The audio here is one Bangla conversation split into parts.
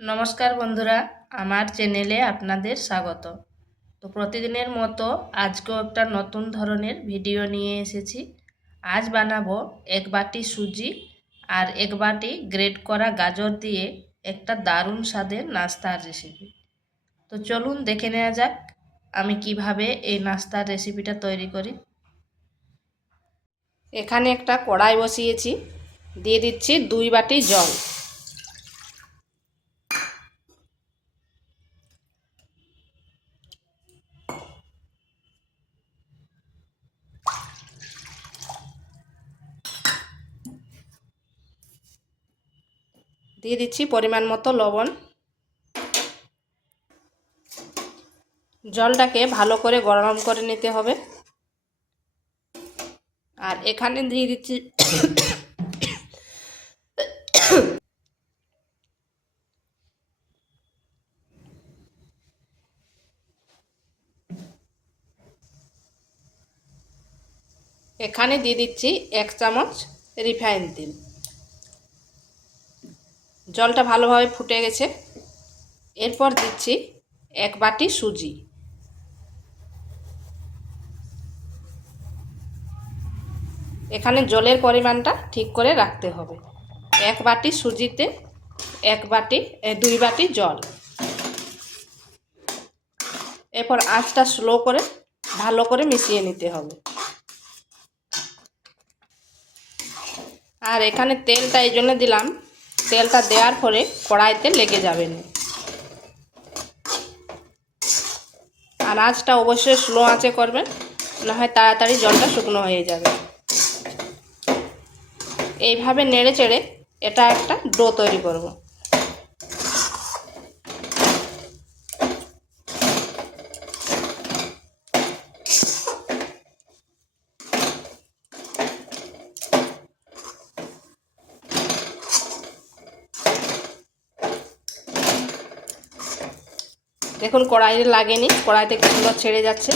নমস্কার বন্ধুরা, আমার চ্যানেলে আপনাদের স্বাগত। তো প্রতিদিনের মতো আজকেও একটা নতুন ধরনের ভিডিও নিয়ে এসেছি। আজ বানাবো এক বাটি সুজি আর এক বাটি গ্রেট করা গাজর দিয়ে একটা দারুণ স্বাদের নাস্তার রেসিপি। তো চলুন দেখে নেওয়া যাক আমি কিভাবে এই নাস্তার রেসিপিটা তৈরি করি। এখানে একটা কড়াই বসিয়েছি, দিয়ে দিচ্ছি 2 বাটি জল। দিয়ে দিচ্ছি পরিমাণ মতো লবণ। জলটাকে ভালো করে গরম করে নিতে হবে। আর এখানে দিয়ে দিচ্ছি এখানে দিয়ে দিচ্ছি 1 চামচ রিফাইন তেল। জলটা ভালোভাবে ফুটে গেছে। এরপর দিচ্ছি 1 বাটি সুজি। এখানে জলের পরিমাণটা ঠিক করে রাখতে হবে। 1 বাটি সুজিতে 2 বাটি জল। এরপর আঁচটা স্লো করে ভালো করে মিশিয়ে নিতে হবে। আর এখানে তেলটা এই জন্য দিলাম, তেলটা দেওয়ার পরে কড়াইতে লেগে যাবে না। আর আঁচটা অবশ্যই স্লো আঁচে করবেন, না হয় তাড়াতাড়ি জলটা শুকনো হয়ে যাবে। এইভাবে নেড়ে চেড়ে এটা একটা ডো তৈরি করব। দেখুন কড়াইতে লাগেনি, কড়াই থেকে সুন্দর ছেড়ে যাচ্ছে।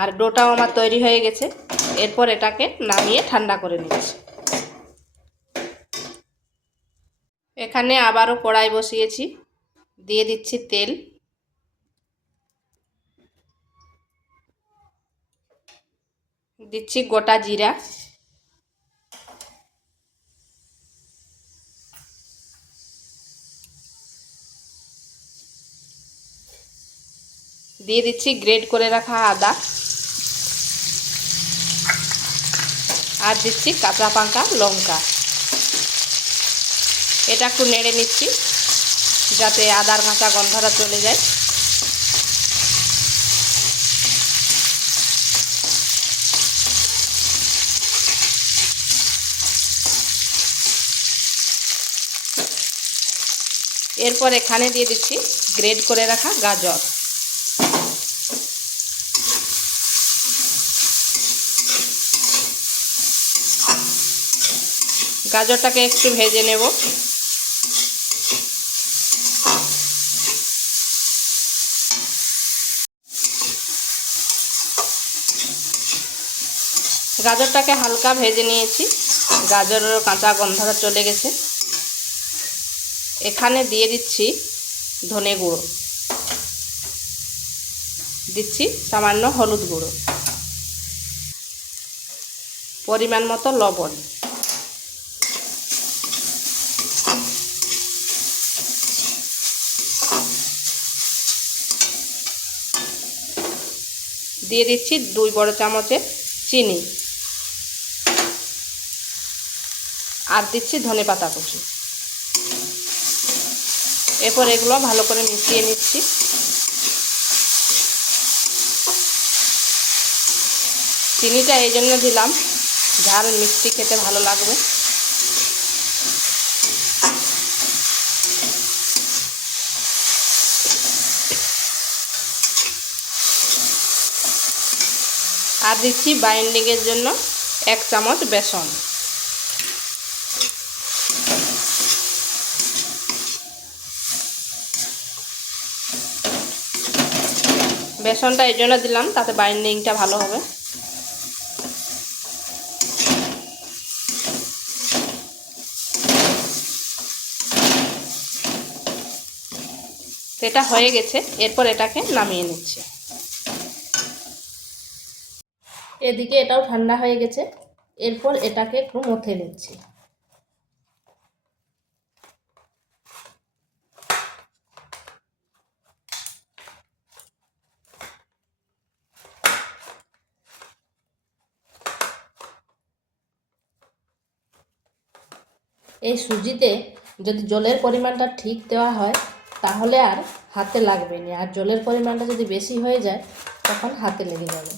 আর ডোটাও আমার তৈরি হয়ে গেছে। এরপর এটাকে নামিয়ে ঠান্ডা করে নিচ্ছি। এখানে আবারও কড়াই বসিয়েছি, দিয়ে দিচ্ছি তেল। দিচ্ছি গোটা জিরা, দিয়ে দিচ্ছি গ্রেট করে রাখা আদা, আর দিচ্ছি কাঁচা পাকা লঙ্কা। এটা একটু নেড়ে নিচ্ছি যাতে আদার কাঁচা গন্ধটা চলে যায়। এরপর এখানে দিয়ে দিচ্ছি গ্রেট করে রাখা গাজর। গাজরটাকে একটু ভেজে নেব। গাজরটাকে হালকা ভেজে নিয়েছি, গাজরের কাঁচা গন্ধটা চলে গেছে। এখানে দিয়ে দিচ্ছি ধনে গুঁড়ো, দিচ্ছি সামান্য হলুদ গুঁড়ো, পরিমাণ মতো লবণ। দিয়ে দিচ্ছি 2 বড় চামচের চিনি, আর দিচ্ছি ধনেপাতা কুচি। এরপর এগুলো ভালো করে মিশিয়ে নিচ্ছি। চিনিটা এই জন্য দিলাম, ঝাল মিষ্টি খেতে ভালো লাগবে। আর দিচ্ছি বাইন্ডিংয়ের জন্য 1 চামচ বেসন। বেসনটা এই জন্য দিলাম তাতে বাইন্ডিংটা ভালো হবে। তো এটা হয়ে গেছে, এরপর এটাকে নামিয়ে নিচ্ছি। এদিকে এটাও ঠান্ডা হয়ে গেছে, এরপর এটাকে একটু মথে নিচ্ছি। এই সুজিতে যদি জলের পরিমাণটা ঠিক দেওয়া হয় তাহলে আর হাতে লাগবে না, আর জলের পরিমাণটা যদি বেশি হয়ে যায় তখন হাতে লেগে যাবে।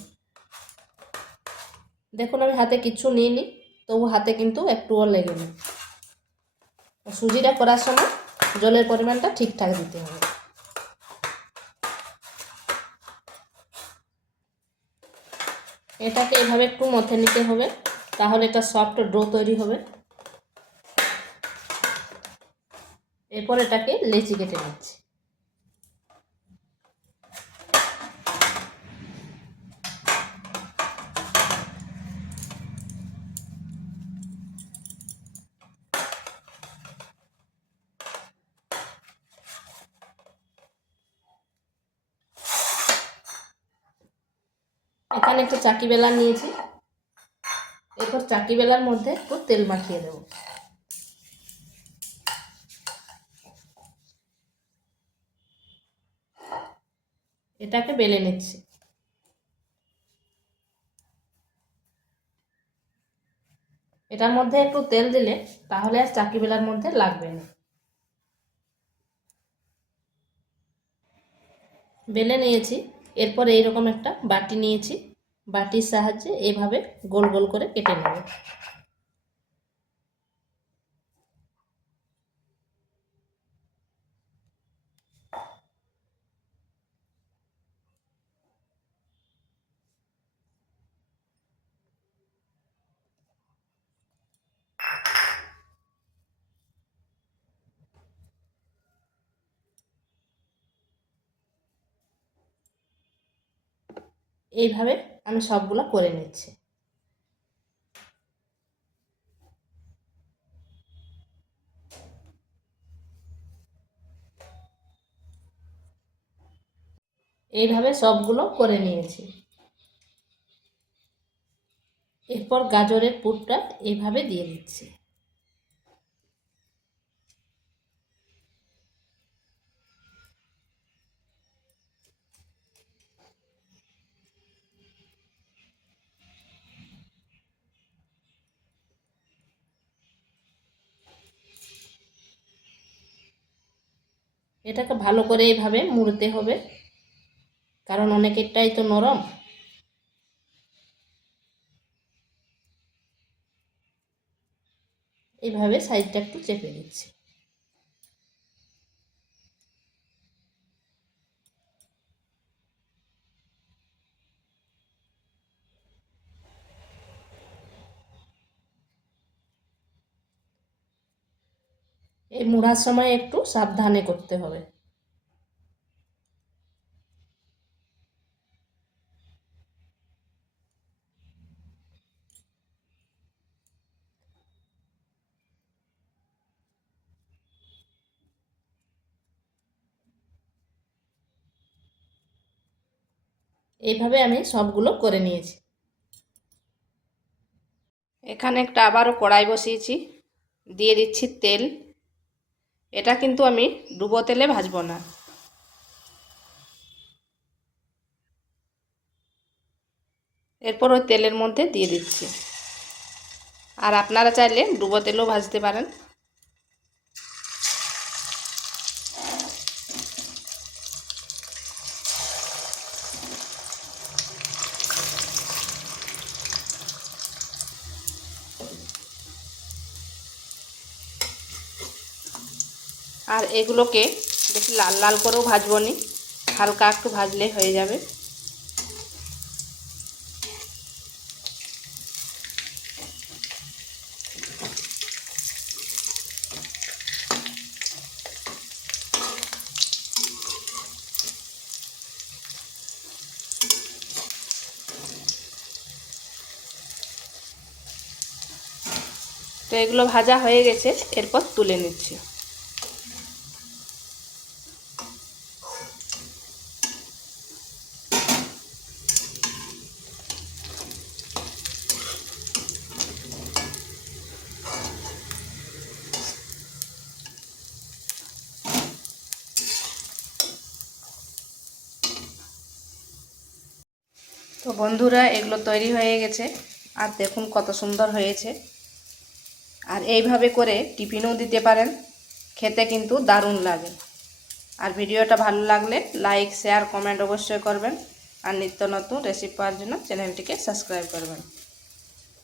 দেখুন আমি হাতে কিচ্ছু নিইনি, তবু হাতে কিন্তু একটুও লেগেনি। সুজিটা করার সময় জলের পরিমাণটা ঠিকঠাক দিতে হবে। এটাকে এভাবে একটু মথে নিতে হবে, তাহলে এটা সফট ডো তৈরি হবে। এরপর এটাকে লেচি কেটে নিচ্ছি। এখানে একটু চাকি বেলা নিয়েছি, এরপর চাকি বেলার মধ্যে একটু তেল মাখিয়ে দেব। এটাকে বেলে নিচ্ছি। এটার মধ্যে একটু তেল দিলে তাহলে আর চাকি বেলার মধ্যে লাগবে না। বেলে নিয়েছি, এরপর এইরকম একটা বাটি নিয়েছি, বাটির সাহায্যে এইভাবে গোল গোল করে কেটে নেব। এইভাবে আমি সবগুলো করে নিচ্ছি। এইভাবে সবগুলো করে নিয়েছি। এরপর গাজরের পুরটা এইভাবে দিয়ে দিচ্ছি। এটাকে ভালো করে এইভাবে মুড়তে হবে, কারণ অনেকেরটাই তো নরম। এইভাবে সাইডটা একটু চেপে দিচ্ছি। এই মুড়ার সময় একটু সাবধানে করতে হবে। এইভাবে আমি সবগুলো করে নিয়েছি। এখানে একটা আবারও কড়াই বসিয়েছি, দিয়ে দিচ্ছি তেল। এটা কিন্তু আমি ডুবো তেলে ভাজবো না। এরপর ওই তেলের মধ্যে দিয়ে দিচ্ছি, আর আপনারা চাইলে ডুবো তেলেও ভাজতে পারেন। আর এগুলোকে বেশি লাল লাল করেও ভাজবো নি, হালকা একটু ভাজলে হয়ে যাবে। তো এগুলো ভাজা হয়ে গেছে, এরপর তুলে নিচ্ছি। তো বন্ধুরা, এগুলো তৈরি হয়ে গেছে আর দেখুন কত সুন্দর হয়েছে। আর এইভাবে করে টিফিনও দিতে পারেন, খেতে কিন্তু দারুণ লাগে। আর ভিডিওটা ভালো লাগলে লাইক, শেয়ার, কমেন্ট অবশ্যই করবেন। আর নিত্য নতুন রেসিপি পাওয়ার জন্য চ্যানেলটিকে সাবস্ক্রাইব করবেন।